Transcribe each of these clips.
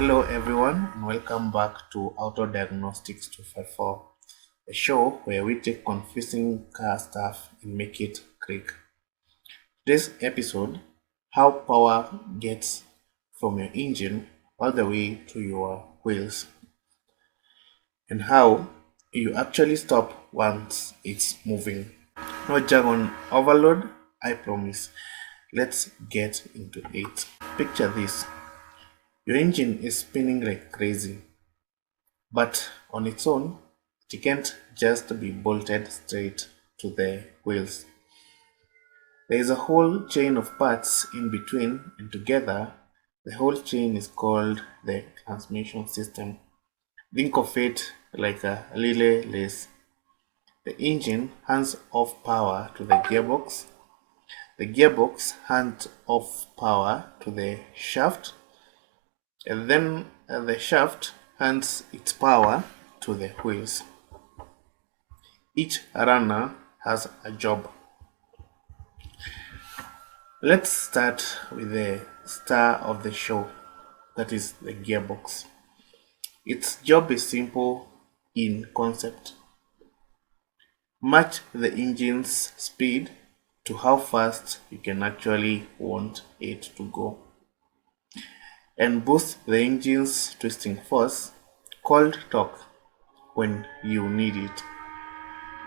Hello everyone and welcome back to Auto Diagnostics 254, a show where we take confusing car stuff and make it click. Today's episode, how power gets from your engine all the way to your wheels and how you actually stop once it's moving. No jargon overload, I promise. Let's get into it. Picture this. Your engine is spinning like crazy. But on its own, it can't just be bolted straight to the wheels. There is a whole chain of parts in between, and together, the whole chain is called the transmission system. Think of it like a relay race. The engine hands off power to the gearbox hands off power to the shaft, and then the shaft hands its power to the wheels. Each runner has a job. Let's start with the star of the show, that is the gearbox. Its job is simple in concept. Match the engine's speed to how fast you can actually want it to go, and boost the engine's twisting force, called torque, when you need it.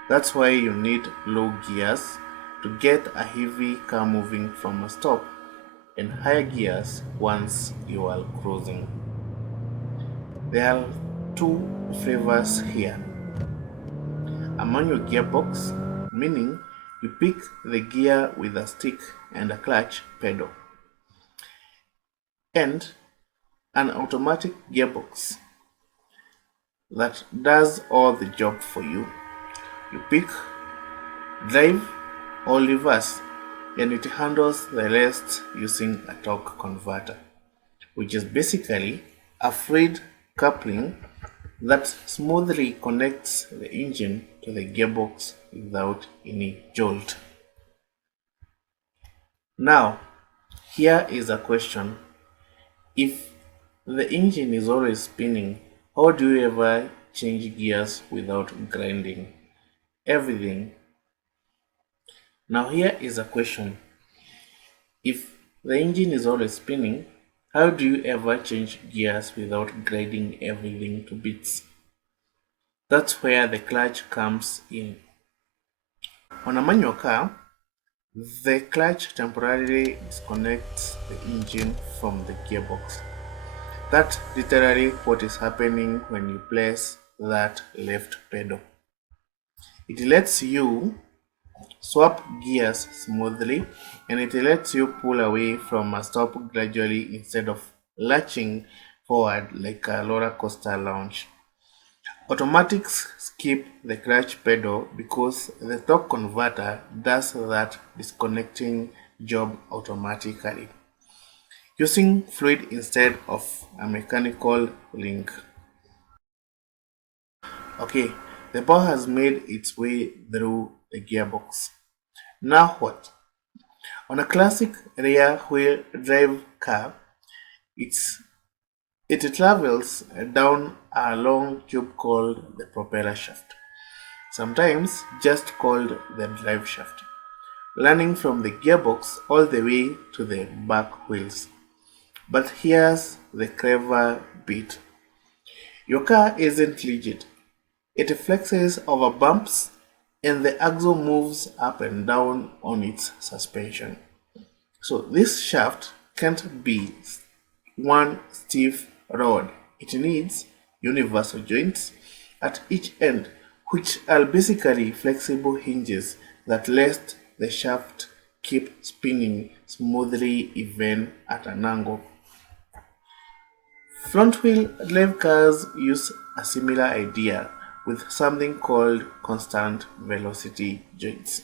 That's why you need low gears to get a heavy car moving from a stop, and higher gears once you are cruising. There are two flavors here. A manual gearbox, meaning you pick the gear with a stick and a clutch pedal, and an automatic gearbox that does all the job for you. You pick drive or reverse, and it handles the rest using a torque converter, which is basically a fluid coupling that smoothly connects the engine to the gearbox without any jolt. Now, here is a question. If the engine is always spinning, how do you ever change gears without grinding everything? Now here is a question. If the engine is always spinning, how do you ever change gears without grinding everything to bits? That's where the clutch comes in. On a manual car, the clutch temporarily disconnects the engine from the gearbox. That's literally what is happening when you press that left pedal. It lets you swap gears smoothly, and it lets you pull away from a stop gradually instead of lurching forward like a roller coaster launch. Automatics skip the clutch pedal because the torque converter does that disconnecting job automatically, using fluid instead of a mechanical link. Okay, the power has made its way through the gearbox. Now what? On a classic rear wheel drive car, it travels down a long tube called the propeller shaft, sometimes just called the drive shaft, running from the gearbox all the way to the back wheels. But here's the clever bit. Your car isn't rigid. It flexes over bumps, and the axle moves up and down on its suspension. So this shaft can't be one stiff rod. It needs universal joints at each end, which are basically flexible hinges that let the shaft keep spinning smoothly even at an angle. Front-wheel drive cars use a similar idea with something called constant velocity joints.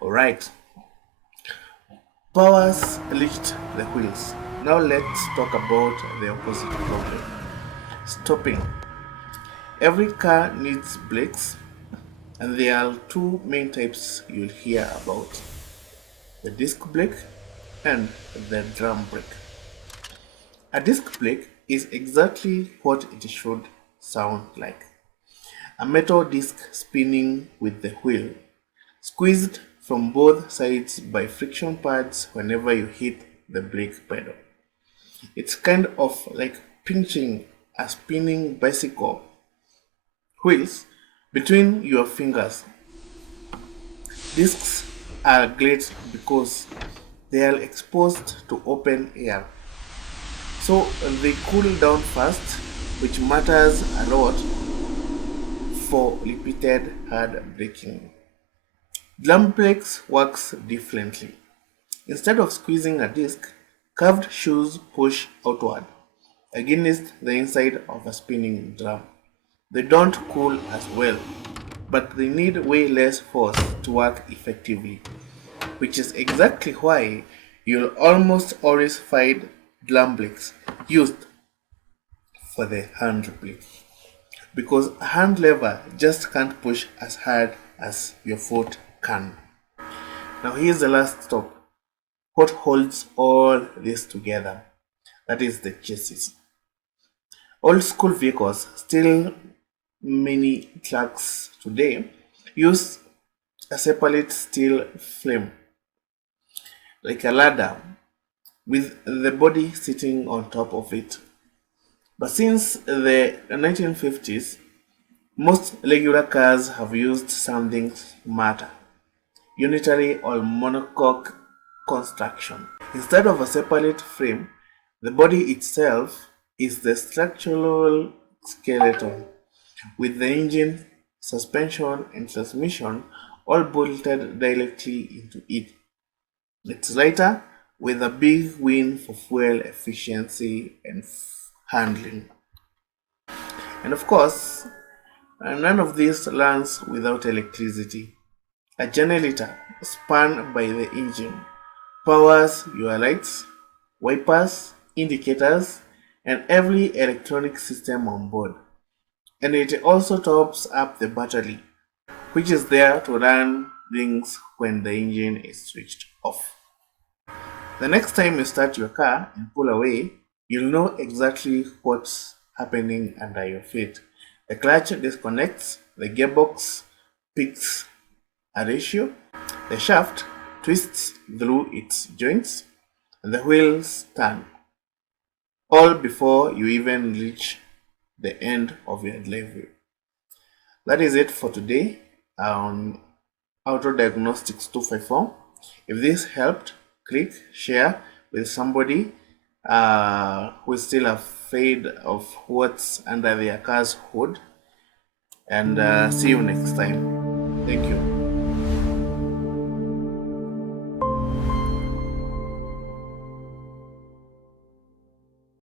Alright, powers reached the wheels. Now let's talk about the opposite problem. Stopping. Every car needs brakes, and there are two main types you'll hear about: the disc brake and the drum brake. A disc brake is exactly what it should sound like. A metal disc spinning with the wheel, squeezed from both sides by friction pads whenever you hit the brake pedal. It's kind of like pinching a spinning bicycle wheels between your fingers. Discs are great because they are exposed to open air, so they cool down fast, which matters a lot for repeated hard braking. Drum brakes works differently. Instead of squeezing a disc, curved shoes push outward against the inside of a spinning drum. They don't cool as well, but they need way less force to work effectively, which is exactly why you'll almost always find drum brakes used for the hand brake, because a hand lever just can't push as hard as your foot can. Now here's the last stop. What holds all this together? That is the chassis. Old school vehicles, still many trucks today, use a separate steel frame, like a ladder, with the body sitting on top of it. But since the 1950s, most regular cars have used something smarter, unitary or monocoque construction. Instead of a separate frame, the body itself is the structural skeleton, with the engine, suspension, and transmission all bolted directly into it. It's lighter, with a big win for fuel efficiency and handling. And of course, none of this runs without electricity. A generator spun by the engine powers your lights, wipers, indicators, and every electronic system on board. And it also tops up the battery, which is there to run things when the engine is switched off. The next time you start your car and pull away, you'll know exactly what's happening under your feet. The clutch disconnects, the gearbox picks a ratio, the shaft twists through its joints, and the wheels turn, all before you even reach the end of your driveway. That is it for today on Auto Diagnostics 254. If this helped, click share with somebody who is still afraid of what's under their car's hood. And see you next time. Thank you.